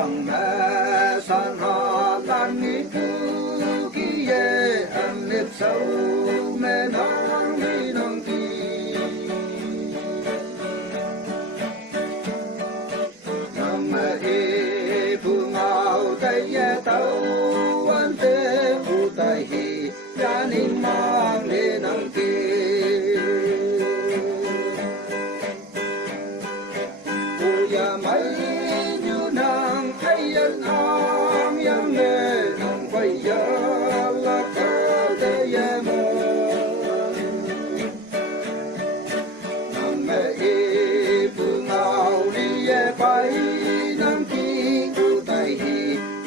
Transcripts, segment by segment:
rằng mẹ san hà lan nghĩ cứ kia anh nếp sâu mẹ nắng đi nắng đi nằm mẹ phương áo tay tàu anh té phụ tay hi gia đình mang lên nắng kia mấy như nàng thấy anh am yang nghe nàng quay giờ là có thể em nàng mẹ phương nào đi bay nàng khi tu tay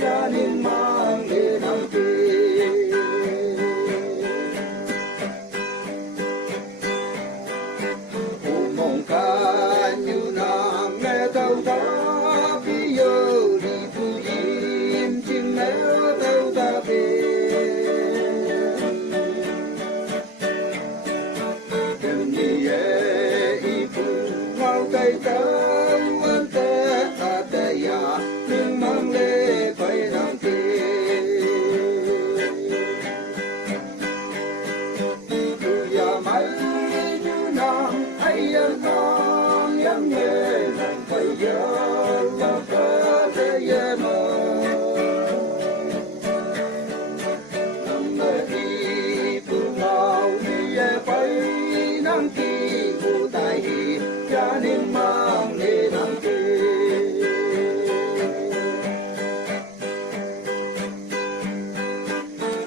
gia đình mang để nàng kia mong ca như nàng nghe tàu ta bây giờ đi thu im chim nếu tàu ta về đừng đi ý phương mau tay tao anh té tê ya đừng mang lệ phải nàng kia ya mấy như nàng hay anh con yang nghe nàng phải giờ là có thể em nằm đi phương nào đi phải nàng kỳ phụ tay gia đình mang để nàng kia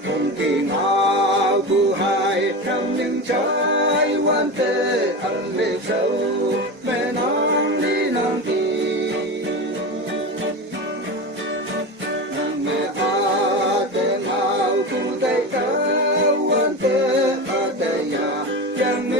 không kỳ ngao thu hai trong những trái quan tê ăn lệ sâu mẹ nắng đi nắng đi mẹ tê ngao thu tay cao quan tê ya yang